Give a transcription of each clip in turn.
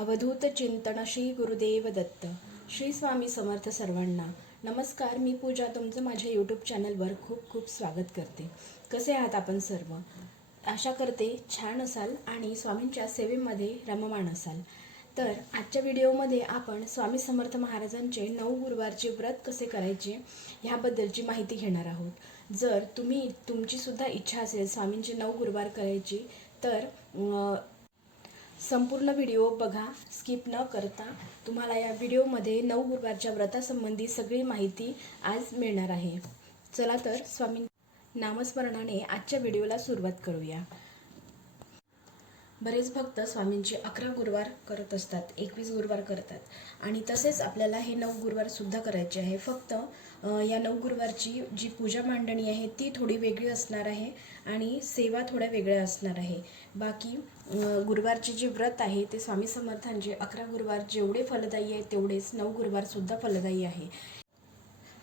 अवधूत चिंतन श्री गुरुदेव दत्त. श्री स्वामी समर्थ सर्वांना नमस्कार. मी पूजा तुमचं माझ्या यूट्यूब चॅनलवर खूप खूप स्वागत करते. कसे आहात आपण सर्व? आशा करते छान असाल आणि स्वामींच्या सेवेमध्ये रममाण असाल. तर आजच्या व्हिडिओमध्ये आपण स्वामी समर्थ महाराजांचे 9 गुरुवारचे व्रत कसे करायचे ह्याबद्दलची माहिती घेणार आहोत. जर तुमची सुद्धा इच्छा असेल स्वामींचे 9 गुरुवार करायची तर संपूर्ण व्हिडिओ बघा, स्किप न करता. तुम्हाला या व्हिडिओमध्ये 9 गुरुवारच्या व्रतासंबंधी सगळी माहिती आज मिळणार आहे. चला तर स्वामी नामस्मरणाने आजच्या व्हिडिओला सुरुवात करूया. बरेच भक्त स्वामींचे 11 गुरुवार करत असतात, 21 गुरुवार करतात आणि तसेच आपल्याला हे 9 गुरुवार सुद्धा करायचे आहे. फक्त या 9 गुरुवारची जी पूजा मांडणी आहे ती थोडी वेगळी असणार आहे आणि सेवा थोड्या वेगळ्या असणार आहे. बाकी गुरुवारचे जे व्रत आहे ते स्वामी समर्थांचे 11 गुरुवार जेवढे फलदायी आहे तेवढेच 9 गुरुवार सुद्धा फलदायी आहे.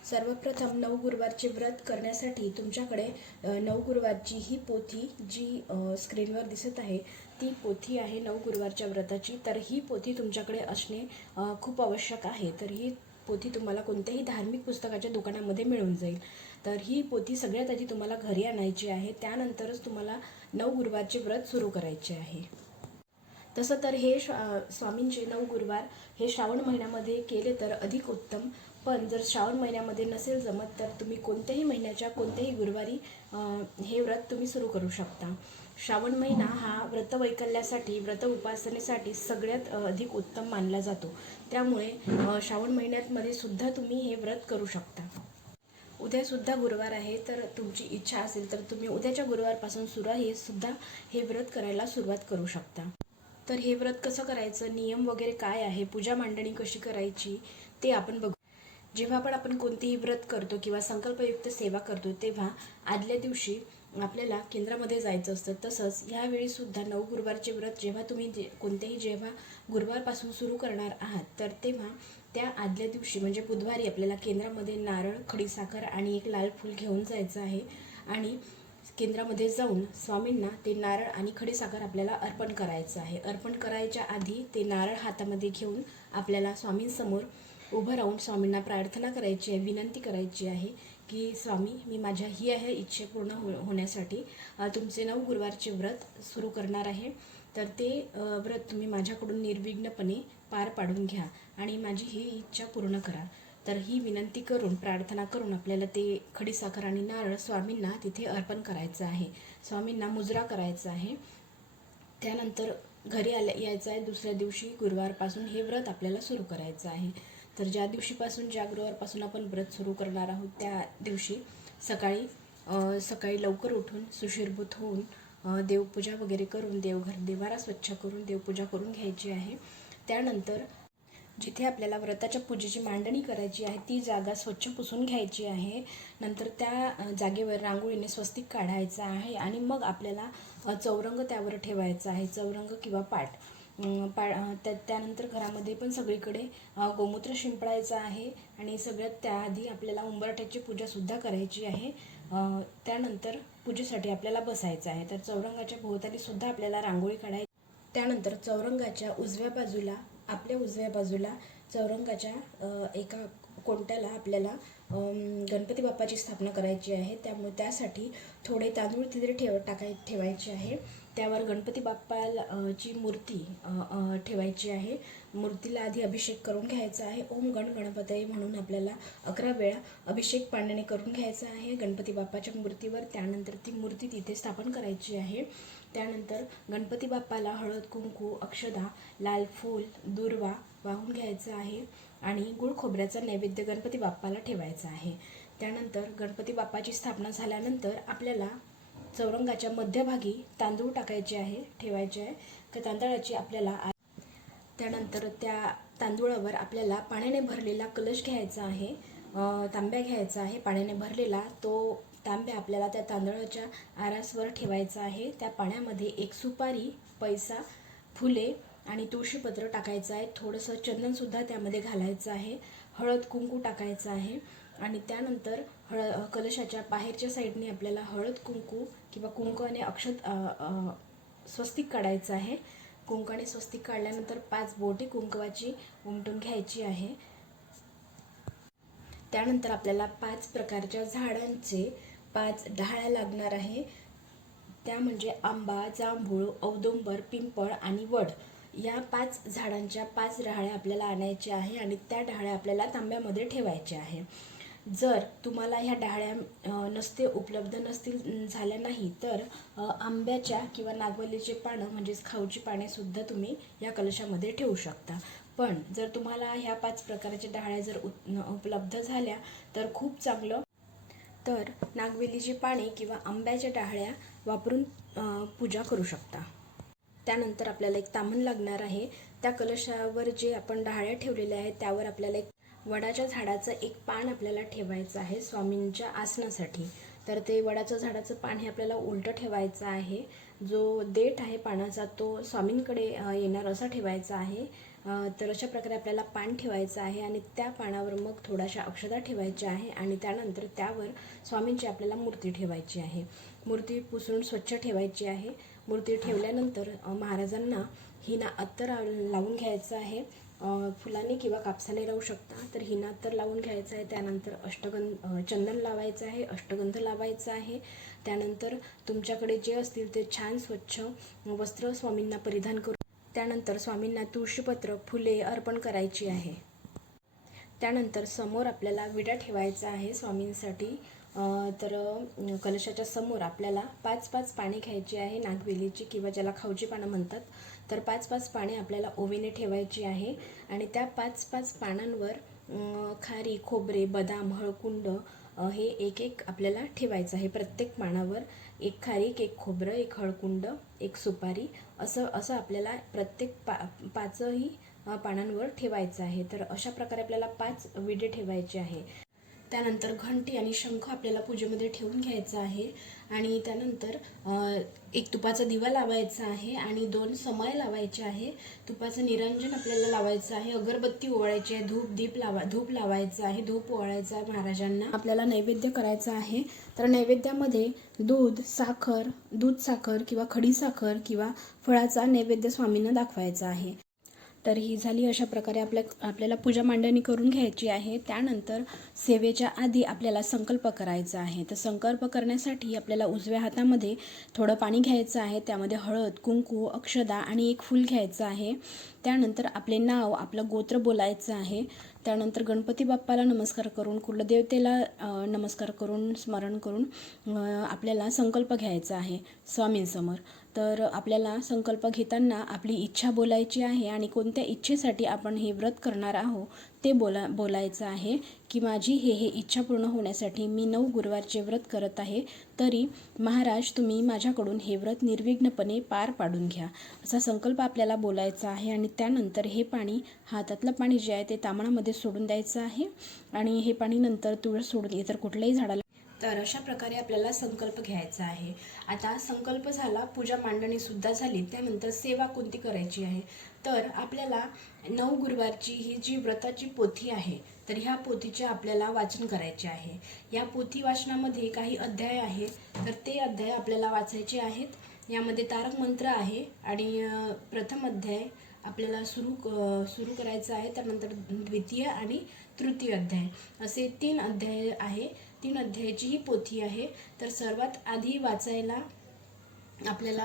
सर्वप्रथम 9 गुरुवारचे व्रत करण्यासाठी तुमच्याकडे 9 गुरुवारची ही पोथी जी स्क्रीनवर दिसत आहे ती पोथी आहे 9 गुरुवारच्या व्रताची. तर ही पोथी तुमच्याकडे असणे खूप आवश्यक आहे. तर ही पोथी तुम्हाला कोणत्याही धार्मिक पुस्तकाच्या दुकानामध्ये मिळून जाईल. तर ही पोथी सगळ्यात आधी तुम्हाला घरी आणायची आहे. त्यानंतरच तुम्हाला 9 गुरुवारचे व्रत सुरू करायचे आहे. तसं तर हे स्वामींचे 9 गुरुवार हे श्रावण महिन्यामध्ये केले तर अधिक उत्तम. पण जर श्रावण महिन्यामध्ये नसेल जमत तर तुम्ही कोणत्याही महिन्याच्या कोणत्याही गुरुवारी हे व्रत तुम्ही सुरू करू शकता. श्रावण महिना हा व्रतवैकल्यासाठी व्रत उपासनेसाठी सगळ्यात अधिक उत्तम मानला जातो. त्यामुळे श्रावण महिन्यामध्ये सुद्धा तुम्ही हे व्रत करू शकता. उद्या सुद्धा गुरुवार आहे तर तुमची इच्छा असेल तर तुम्ही उद्याच्या गुरुवारपासून सुद्धा हे व्रत करायला सुरुवात करू शकता. तर हे व्रत कसं करायचं, नियम वगैरे काय आहे, पूजा मांडणी कशी करायची ते आपण बघू. जेव्हा पण आपण कोणतेही व्रत करतो किंवा संकल्पयुक्त सेवा करतो तेव्हा आदल्या दिवशी आपल्याला केंद्रामध्ये जायचं असतं. तसंच ह्यावेळी सुद्धा 9 गुरुवारचे व्रत जेव्हा तुम्ही जेव्हा गुरुवारपासून सुरू करणार आहात तर तेव्हा त्या आदल्या दिवशी म्हणजे बुधवारी आपल्याला केंद्रामध्ये नारळ, खडीसाखर आणि एक लाल फूल घेऊन जायचं आहे आणि केंद्रामध्ये जाऊन स्वामींना ते नारळ आणि खडीसाखर आपल्याला अर्पण करायचं आहे. अर्पण करायच्या आधी ते नारळ हातामध्ये घेऊन आपल्याला स्वामींसमोर उभं राहून स्वामींना प्रार्थना करायची आहे, विनंती करायची आहे की स्वामी, मी माझ्या ही आहे इच्छा पूर्ण होण्यासाठी तुमचे 9 गुरुवारचे व्रत सुरू करणार आहे. तर ते व्रत तुम्ही माझ्याकडून निर्विघ्नपणे पार पाडून घ्या आणि माझी ही इच्छा पूर्ण करा. तर ही विनंती करून प्रार्थना करून आपल्याला ते खडीसाखर आणि नारळ स्वामींना तिथे अर्पण करायचं आहे. स्वामींना मुजरा करायचा आहे. त्यानंतर घरी यायचं आहे. दुसऱ्या दिवशी गुरुवारपासून हे व्रत आपल्याला सुरू करायचं आहे. तर ज्या गुरुवारपासून आपण व्रत सुरू करणार आहोत त्या दिवशी सकाळी लवकर उठून सुशीर्भूत होऊन देवपूजा वगैरे करून देवारा स्वच्छ करून देवपूजा करून घ्यायची आहे. त्यानंतर जिथे आपल्याला व्रताच्या पूजेची मांडणी करायची आहे ती जागा स्वच्छ पुसून घ्यायची आहे. नंतर त्या जागेवर रांगोळीने स्वस्तिक काढायचं आहे आणि मग आपल्याला चौरंग त्यावर ठेवायचा आहे, चौरंग किंवा पाट. त्यानंतर घरामध्ये पण सगळीकडे गोमूत्र शिंपडायचं आहे आणि सगळ्यात त्याआधी आपल्याला उंबरठ्याची पूजासुद्धा करायची आहे. त्यानंतर पूजेसाठी आपल्याला बसायचं आहे. तर चौरंगाच्या भोवतालीसुद्धा आपल्याला रांगोळी काढायची. त्यानंतर चौरंगाच्या उजव्या बाजूला चौरंगाच्या एका कोणत्याला आपल्याला गणपती बाप्पाची स्थापना करायची आहे. त्यामुळे त्यासाठी थोडे तांदूळ तिथे ठेवायचे आहे. त्यावर गणपती बाप्पाची मूर्ती ठेवायची आहे. मूर्तीला आधी अभिषेक करून घ्यायचा आहे. ओम गण गणपतये म्हणून आपल्याला 11 वेळा अभिषेक पाण्याने करून घ्यायचा आहे गणपती बाप्पाच्या मूर्तीवर. त्यानंतर ती मूर्ती तिथे स्थापन करायची आहे. त्यानंतर गणपती बाप्पाला हळद, कुंकू, अक्षदा, लाल फूल, दुर्वा वाहून घ्यायचा आहे आणि गुळ खोबऱ्याचा नैवेद्य गणपती बाप्पाला ठेवायचा आहे. त्यानंतर गणपती बाप्पाची स्थापना झाल्यानंतर आपल्याला चौरंगाच्या मध्यभागी तांदूळ ठेवायचे आहे. त्या तांदळाची आपल्याला त्यानंतर त्या तांदूळावर आपल्याला पाण्याने भरलेला कलश घ्यायचा आहे, तांब्या घ्यायचा आहे पाण्याने भरलेला. तो तांब्या आपल्याला त्या तांदळाच्या आरासवर ठेवायचा आहे. त्या पाण्यामध्ये एक सुपारी, पैसा, फुले आणि तुळशीपत्र टाकायचं आहे. थोडंसं चंदनसुद्धा त्यामध्ये घालायचं आहे. हळद, कुंकू टाकायचं आहे आणि त्यानंतर कलशाच्या बाहेरच्या साईडने आपल्याला हळद, कुंकू किंवा कुंकू आणि स्वस्तिक काढायचं आहे. कुंकाने स्वस्तिक काढल्यानंतर 5 बोटे कुंकवाची उमटून घ्यायची आहे. त्यानंतर आपल्याला 5 प्रकारच्या झाडांचे 5 डहाळ्या लागणार आहे. त्या म्हणजे आंबा, जांभूळ, औदुंबर, पिंपळ आणि वड. या 5 झाडांच्या 5 डहाळ्या आपल्याला आणायच्या आहे आणि त्या डहाळ्या आपल्याला तांब्यामध्ये ठेवायच्या आहे. जर तुम्हाला ह्या डहाळ्या उपलब्ध नसतील झाल्या नाही तर आंब्याच्या किंवा नागवलीचे पानं म्हणजेच खाऊची पाने सुद्धा तुम्ही या कलशामध्ये ठेवू शकता. पण जर तुम्हाला ह्या 5 प्रकारच्या डहाळ्या जर उपलब्ध झाल्या तर खूप चांगलं. तर नागवेलीची पाने किंवा आंब्याच्या डहाळ्या वापरून पूजा करू शकता. त्यानंतर आपल्याला एक ताम्हण लागणार आहे. त्या कलशावर जे आपण डहाळ्या ठेवलेल्या आहेत त्यावर आपल्याला एक वडाच्या झाडाचं एक पान आपल्याला ठेवायचं आहे स्वामींच्या आसनासाठी. तर ते वडाच्या झाडाचं पान हे आपल्याला उलटं ठेवायचं आहे. जो देठ आहे पानाचा तो स्वामींकडे येणार असा ठेवायचा आहे. तर अशा प्रकारे आपल्याला पान ठेवायचं आहे आणि त्या पानावर मग थोड्याशा अक्षता ठेवायच्या आहे आणि त्यानंतर त्यावर स्वामींची आपल्याला मूर्ती ठेवायची आहे. मूर्ती पुसून स्वच्छ ठेवायची आहे. मूर्ती ठेवल्यानंतर महाराजांना हिना अत्तर लावून घ्यायचं आहे. फुलाने किंवा कापसाने लावू शकता. तर हिना अत्तर लावून घ्यायचं आहे. त्यानंतर चंदन लावायचं आहे, अष्टगंध लावायचं आहे. त्यानंतर तुमच्याकडे जे असतील ते छान स्वच्छ वस्त्र स्वामींना परिधान करून त्यानंतर स्वामींना तुळशीपत्र, फुले अर्पण करायची आहे. त्यानंतर समोर आपल्याला विडा ठेवायचा आहे स्वामींसाठी. तर कलशाच्या समोर आपल्याला 5-5 पाने घ्यायची आहे नागवेलीची किंवा ज्याला खाऊची पानं म्हणतात. तर 5-5 पाने आपल्याला ओवीने ठेवायची आहे आणि त्या 5-5 पानांवर खारी, खोबरे, बदाम, हळकुंड हे एक आपल्याला ठेवायचं आहे. प्रत्येक पानावर एक खारीक, एक खोबरं, एक हळकुंड, एक सुपारी असं आपल्याला प्रत्येक 5ही पानांवर ठेवायचं आहे. तर अशा प्रकारे आपल्याला 5 विडे ठेवायचे आहे. त्यानंतर घंटी आणि शंख आपल्याला पूजेमध्ये ठेवून घ्यायचा आहे आणि त्यानंतर एक तुपाचा दिवा लावायचा आहे आणि 2 समया लावायचे आहे. तुपाचं निरंजन आपल्याला लावायचं आहे. अगरबत्ती ओवाळायची आहे. धूप लावायचं आहे. धूप ओवाळायचं आहे महाराजांना. आपल्याला नैवेद्य करायचा आहे. तर नैवेद्यामध्ये दूध साखर किंवा खडी साखर किंवा फळाचा नैवेद्य स्वामींना दाखवायचा आहे. तर ही झाली. अशा प्रकारे आपल्याला पूजा मांडणी करून घ्यायची आहे. त्यानंतर सेवेच्या आधी आपल्याला संकल्प करायचा आहे. तर संकल्प करण्यासाठी आपल्याला उजव्या हातामध्ये थोडं पाणी घ्यायचं आहे. त्यामध्ये हळद, कुंकू, अक्षदा आणि एक फूल घ्यायचं आहे. त्यानंतर आपले नाव, आपलं गोत्र बोलायचं आहे. त्यानंतर गणपती बाप्पाला नमस्कार करून, कुलदेवतेला नमस्कार करून, स्मरण करून आपल्याला संकल्प घ्यायचा आहे स्वामींसमोर. तर आपल्याला संकल्प घेताना आपली इच्छा बोलायची आहे आणि कोणत्या इच्छेसाठी आपण हे व्रत करणार आहोत ते बोलायचं आहे की माझी हे इच्छा पूर्ण होण्यासाठी मी 9 गुरुवारचे व्रत करत आहे. तरी महाराज तुम्ही माझ्याकडून हे व्रत निर्विघ्नपणे पार पाडून घ्या असा संकल्प आपल्याला बोलायचा आहे. आणि त्यानंतर हे पाणी, हातातलं पाणी जे आहे ते ताम्हणामध्ये सोडून द्यायचं आहे आणि हे पाणी नंतर तुळस सोडून इतर कुठल्याही झाडाला. तर अशा प्रकारे आपल्याला संकल्प घ्यायचा आहे. आता संकल्प झाला, पूजा मांडणी सुद्धा झाली. त्यानंतर सेवा कोणती करायची आहे तर आपल्याला 9 गुरुवारची ही जी व्रताची पोथी आहे तर ह्या पोथीचे आपल्याला वाचन करायचे आहे. या पोथी वाचनामध्ये काही अध्याय आहे तर ते अध्याय आपल्याला वाचायचे आहेत. यामध्ये तारक मंत्र आहे आणि प्रथम अध्याय आपल्याला सुरू करायचं आहे. त्यानंतर द्वितीय आणि तृतीय अध्याय असे 3 अध्याय आहे. 3 अध्यायाची ही पोथी आहे. तर सर्वात आधी वाचायला आपल्याला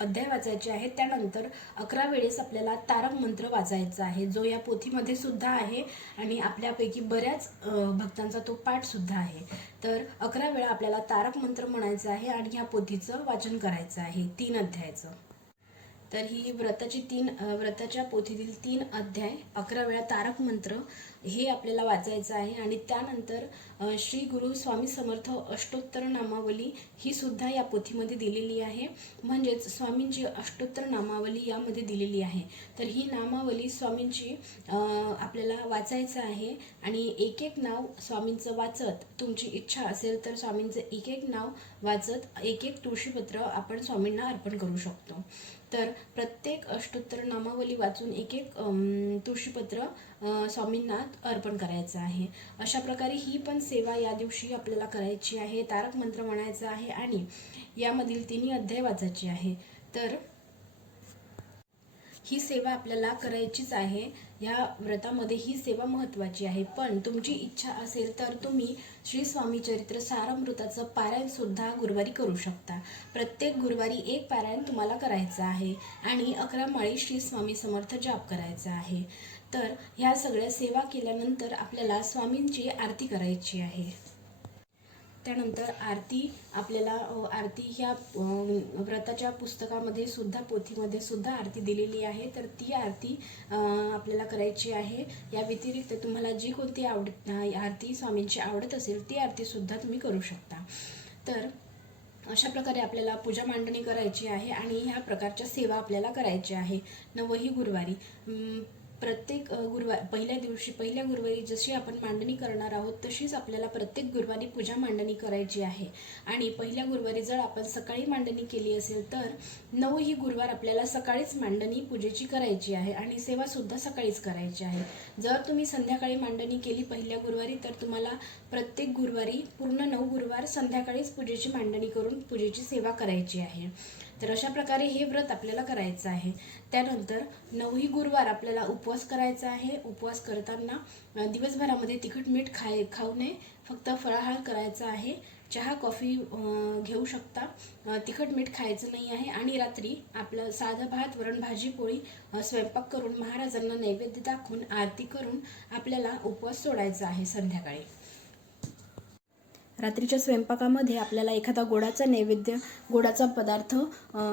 अध्याय वाचायचे आहे. त्यानंतर 11 वेळेस आपल्याला तारक मंत्र वाचायचा आहे जो या पोथीमध्ये सुद्धा आहे आणि आपल्यापैकी बऱ्याच भक्तांचा तो पाठ सुद्धा आहे. तर 11 वेळा आपल्याला तारक मंत्र म्हणायचं आहे आणि ह्या पोथीचं वाचन करायचं आहे 3 अध्यायाचं. तर ही व्रताच्या पोथीतील 3 अध्याय, 11 वेळा तारक मंत्र हे आपल्याला वाचायचं आहे. आणि त्यानंतर श्री गुरु स्वामी समर्थ अष्टोत्तर नामावली ही सुद्धा या पोथीमध्ये दिलेली आहे. म्हणजेच स्वामींची अष्टोत्तर नामावली यामध्ये दिलेली आहे. तर ही नामावली स्वामींची आपल्याला वाचायचं आहे आणि एक नाव स्वामींचं वाचत, तुमची इच्छा असेल तर स्वामींचं एक नाव वाचत एक तुळशीपत्र आपण स्वामींना अर्पण करू शकतो. तर प्रत्येक अष्टोत्तर नामावली वाचून एक तुळशीपत्र स्वामींना अर्पण करायचं आहे. अशा प्रकारे ही पण सेवा या दिवशी आपल्याला करायची आहे. तारक मंत्र म्हणायचं आहे आणि यामधील 3 अध्याय वाचायचे आहे. तर ही सेवा आपल्याला करायचीच आहे. या व्रतामध्ये ही सेवा महत्त्वाची आहे. पण तुमची इच्छा असेल तर तुम्ही श्री स्वामी चरित्र सारामृताचं पारायण सुद्धा गुरुवारी करू शकता. प्रत्येक गुरुवारी एक पारायण तुम्हाला करायचं आहे आणि 11 माळी श्री स्वामी समर्थ जाप करायचा आहे. तर ह्या सगळ्या सेवा केल्यानंतर आपल्याला स्वामींची आरती करायची आहे. त्यानंतर आरती आपल्याला आरती ह्या व्रताच्या पुस्तकामध्ये सुद्धा, पोथीमध्ये सुद्धा आरती दिलेली आहे. तर ती आरती आपल्याला करायची आहे. या व्यतिरिक्त तुम्हाला जी कोणती आरती स्वामींची आवडत असेल ती आरती सुद्धा तुम्ही करू शकता. तर अशा प्रकारे आपल्याला पूजा मांडणी करायची आहे आणि ह्या प्रकारच्या सेवा आपल्याला करायच्या आहे. नवही गुरुवारी प्रत्येक पहिल्या गुरुवारी जशी आपण मांडणी करणार आहोत तशीच आपल्याला प्रत्येक गुरुवारी पूजा मांडणी करायची आहे. आणि पहिल्या गुरुवारी जर आपण सकाळी मांडणी केली असेल तर 9ही गुरुवार आपल्याला सकाळीच मांडणी पूजेची करायची आहे आणि सेवा सुद्धा सकाळीच करायची आहे. जर तुम्ही संध्याकाळी मांडणी केली पहिल्या गुरुवारी तर तुम्हाला प्रत्येक गुरुवारी पूर्ण 9 गुरुवार संध्याकाळीच पूजेची मांडणी करून पूजेची सेवा करायची आहे. तर अशा प्रकारे हे व्रत आपल्याला करायचं आहे. त्यानंतर 9ही गुरुवार आपल्याला उपवास करायचा आहे. उपवास करताना दिवसभरामध्ये तिखट मीठ खाऊ नये, फक्त फळाहार करायचा आहे. चहा कॉफी घेऊ शकता, तिखट मीठ खायचं नाही आहे. आणि रात्री आपलं साधं भात, वरण, भाजी, पोळी स्वयंपाक करून महाराजांना नैवेद्य दाखवून आरती करून आपल्याला उपवास सोडायचा आहे. संध्याकाळी रात्रीच्या स्वयंपाकामध्ये आपल्याला एखादा गोडाचा पदार्थ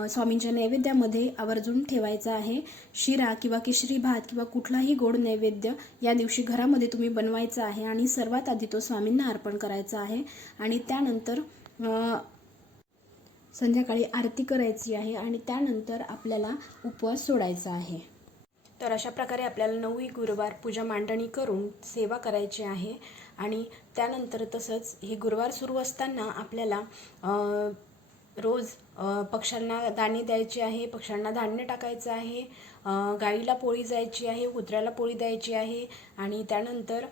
स्वामींच्या नैवेद्यामध्ये आवर्जून ठेवायचा आहे. शिरा किंवा केशरी भात किंवा कुठलाही गोड नैवेद्य या दिवशी घरामध्ये तुम्ही बनवायचा आहे आणि सर्वात आधी तो स्वामींना अर्पण करायचा आहे. आणि त्यानंतर संध्याकाळी आरती करायची आहे आणि त्यानंतर आपल्याला उपवास सोडायचा आहे. तर अशा प्रकारे आपल्याला 9ही गुरुवार पूजा मांडणी करून सेवा करायची आहे. आणि त्यानंतर तसंच हे गुरुवार सुरू असताना आपल्याला रोज पक्ष्यांना दाणे द्यायचे आहे, पक्ष्यांना धान्य टाकायचं आहे, गाईला पोळी द्यायची आहे, कुत्र्याला पोळी द्यायची आहे. आणि त्यानंतर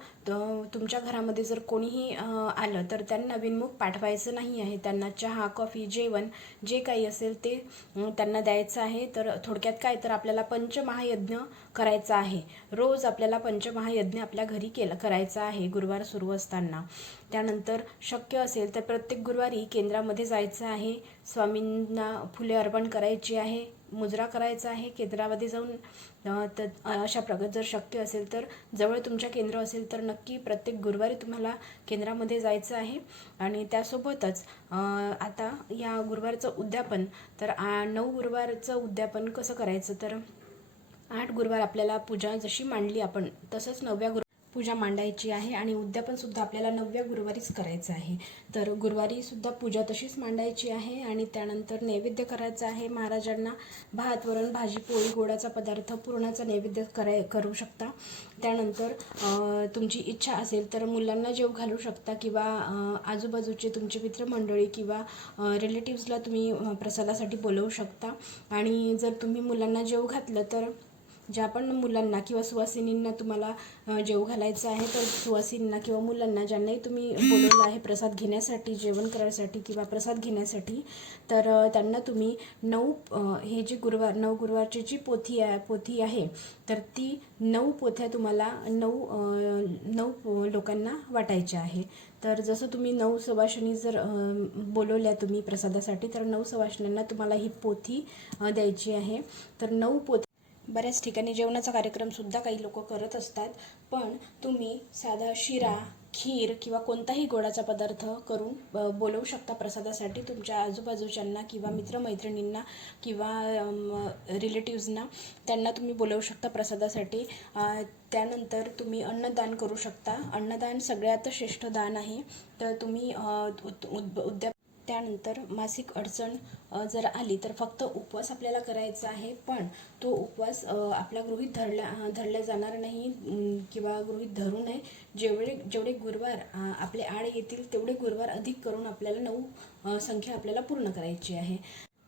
तुमच्या घरामध्ये जर कोणीही आलं तर त्यांना विनमुख पाठवायचं नाही आहे. त्यांना चहा, कॉफी, जेवण जे काही असेल ते त्यांना द्यायचं आहे. तर थोडक्यात काय तर आपल्याला पंचमहायज्ञ करायचा आहे. रोज आपल्याला पंचमहायज्ञ आपल्या घरी करायचा आहे गुरुवार सुरू असताना. त्यानंतर शक्य असेल तर प्रत्येक गुरुवारी केंद्रामध्ये जायचं आहे, स्वामींना फुले अर्पण करायची आहे, मुजरा करायचा आहे केंद्रामध्ये जाऊन. तर अशा प्रकारे जर शक्य असेल तर जवळ तुमच्या केंद्र असेल तर नक्की प्रत्येक गुरुवारी तुम्हाला केंद्रामध्ये जायचं आहे. आणि त्यासोबतच आता या गुरुवारचं उद्यापन, तर 9 गुरुवारचं उद्यापन कसं करायचं, तर 8 गुरुवार आपल्याला पूजा जशी मांडली आपण तसंच 9व्या पूजा मांडायची आहे आणि उद्यापन सुद्धा आपल्याला 9व्या गुरुवारीच करायचं आहे. तर गुरुवारी सुद्धा पूजा तशीच मांडायची आहे आणि त्यानंतर नैवेद्य करायचा आहे महाराजांना. भात, वरण, भाजी, पोळी, गोडाचा पदार्थ, पुरणाचा नैवेद्य करू शकता. त्यानंतर तुमची इच्छा असेल तर मुलांना जेव घालू शकता किंवा आजूबाजूचे तुमचे मित्रमंडळी किंवा रिलेटिव्सला तुम्ही प्रसादासाठी बोलवू शकता. आणि जर तुम्ही मुलांना जेव घातलं तर ज्या पण मुलांना किंवा सुवासिनींना तुम्हाला जेव घालायचं आहे तर सुवासिनींना किंवा मुलांना ज्यांनाही तुम्ही बोलवलं आहे प्रसाद घेण्यासाठी, जेवण करायसाठी किंवा प्रसाद घेण्यासाठी, तर त्यांना तुम्ही 9 गुरुवारची जी पोथी आहे तर ती 9 पोथ्या तुम्हाला 9 लोकांना वाटायच्या आहे. तर जसं तुम्ही 9 सवाशिनी जर बोलवल्या तुम्ही प्रसादासाठी तर 9 सवाशिनींना तुम्हाला ही पोथी द्यायची आहे. तर 9 पोथी बऱ्याच ठिकाणी जेवणाचा कार्यक्रमसुद्धा काही लोक करत असतात. पण तुम्ही साधा शिरा, खीर किंवा कोणताही गोडाचा पदार्थ करून बोलवू शकता प्रसादासाठी तुमच्या आजूबाजूच्यांना किंवा मित्रमैत्रिणींना किंवा रिलेटिव्सना. त्यांना तुम्ही बोलवू शकता प्रसादासाठी. त्यानंतर तुम्ही अन्नदान करू शकता. अन्नदान सगळ्यात श्रेष्ठ दान आहे. तर तुम्ही त्यानंतर मासिक अडचण जर आली तर फक्त उपवास आपल्याला करायचा आहे. पण तो उपवास आपला गृहीत धरला जाणार नाही किंवा गृहीत धरू नये. जेवढे गुरुवार आपले आड येतील तेवढे गुरुवार अधिक करून आपल्याला 9 संख्या आपल्याला पूर्ण करायची आहे.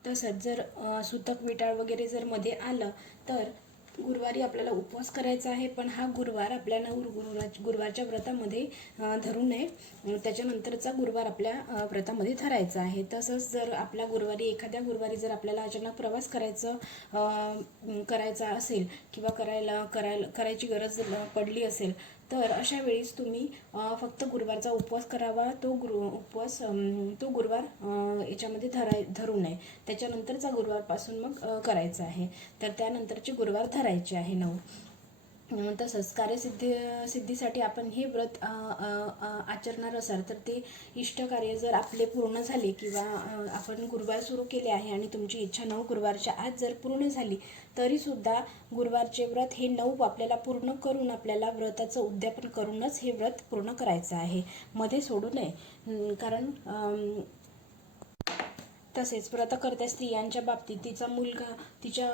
तसंच जर सुतक विटाळ वगैरे जर मध्ये आलं तर गुरुवार गुरुवारी आपल्याला उपवास करायचा आहे, पण हा गुरुवार आपल्या गुरुवारच्या व्रतामध्ये धरू नये. त्याच्यानंतरचा गुरुवार आपल्या व्रतामध्ये धरायचा आहे. तसंच जर आपल्या एखाद्या गुरुवारी जर आपल्याला अचानक प्रवास करायचा असेल किंवा करायची गरज पडली असेल, तर अशा वेळेस तुम्ही फक्त गुरुवारचा उपवास करावा. तो गुरुवार याच्यामध्ये धरू नये. त्याच्यानंतरचा गुरुवारपासून मग करायचा आहे. तर त्यानंतरचे गुरुवार धरायचे आहे 9. तसंच सिद्धीसाठी आपण हे व्रत आचरणार असाल तर ते इष्टकार्य जर आपले पूर्ण झाले किंवा आपण गुरुवार सुरू केले आहे आणि तुमची इच्छा 9 गुरुवारच्या आत जर पूर्ण झाली, तरीसुद्धा गुरुवारचे व्रत हे 9 आपल्याला पूर्ण करून, आपल्याला व्रताचं उद्यापन करूनच हे व्रत पूर्ण करायचं आहे, मध्ये सोडू नये. कारण तसेच व्रतकर्त्या स्त्रियांच्या बाबतीत तिच्या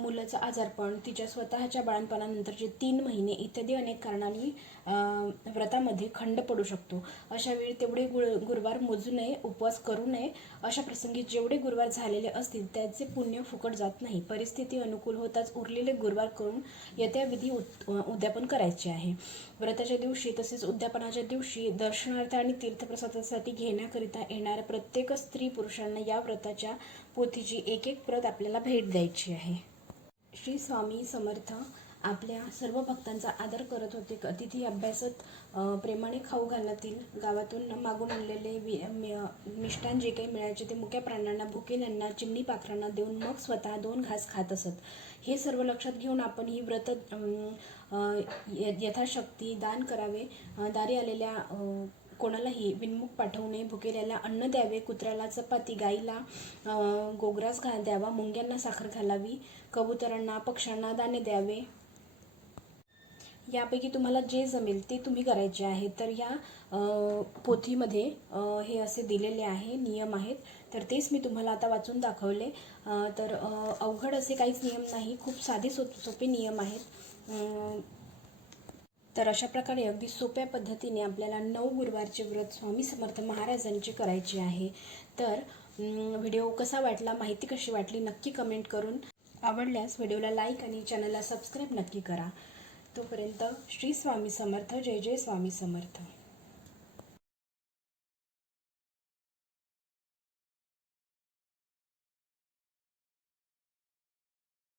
मुलाचं आजारपण, तिच्या स्वतःच्या बाळंतपणानंतरचे 3 महिने इत्यादी अनेक कारणांनी व्रतामध्ये खंड पडू शकतो. अशा वेळी तेवढे गुरुवार मोजू नये, उपवास करू नये. अशा प्रसंगी जेवढे गुरुवार झालेले असतील त्याचे पुण्य फुकट जात नाही. परिस्थिती अनुकूल होताच उरलेले गुरुवार करून यथाविधी उद्यापन करायचे आहे. व्रताच्या दिवशी तसेच उद्यापनाच्या दिवशी दर्शनार्थ आणि तीर्थप्रसादासाठी घेण्याकरिता येणाऱ्या प्रत्येक स्त्री पुरुषांना या व्रताच्या पोथीची एक प्रत आपल्याला भेट द्यायची आहे. श्री स्वामी समर्थ आपल्या सर्व भक्तांचा आदर करत होते. अतिथी अभ्यासत प्रेमाने खाऊ घालतील. गावातून मागून आणलेले मिष्टान जे काही मिळायचे ते मुक्या प्राण्यांना, भुकेल्यांना, चिमणी पाखरांना देऊन मग स्वतः 2 घास खात असत. हे सर्व लक्षात घेऊन आपण ही व्रत यथाशक्ती दान करावे. दारी आलेल्या कोणालाही विनमुख पाठवू नये. भुकेल्याला अन्न द्यावे, कुत्र्याला चपाती, गाईला गोग्रास द्यावा, मुंग्यांना साखर घालावी, कबुतरांना, पक्ष्यांना दाणे द्यावे. यापैकी तुम्हाला जे जमेल ते तुम्ही करायचे आहे. तर या पोथीमध्ये हे असे दिलेले आहे, नियम आहेत. तर तेच मी तुम्हाला आता वाचून दाखवले. तर अवघड असे काहीच नियम नाही, खूप साधे सोपे नियम आहेत. तर अशा प्रकारे अगदी सोप्या पद्धतीने आपल्याला 9 गुरुवारचे व्रत स्वामी समर्थ महाराजांचे करायचे आहे. तर व्हिडिओ कसा वाटला, माहिती कशी वाटली नक्की कमेंट करून. आवडल्यास व्हिडिओला लाईक आणि चॅनलला सबस्क्राईब नक्की करा. तोपर्यंत श्री स्वामी समर्थ. जय जय स्वामी समर्थ.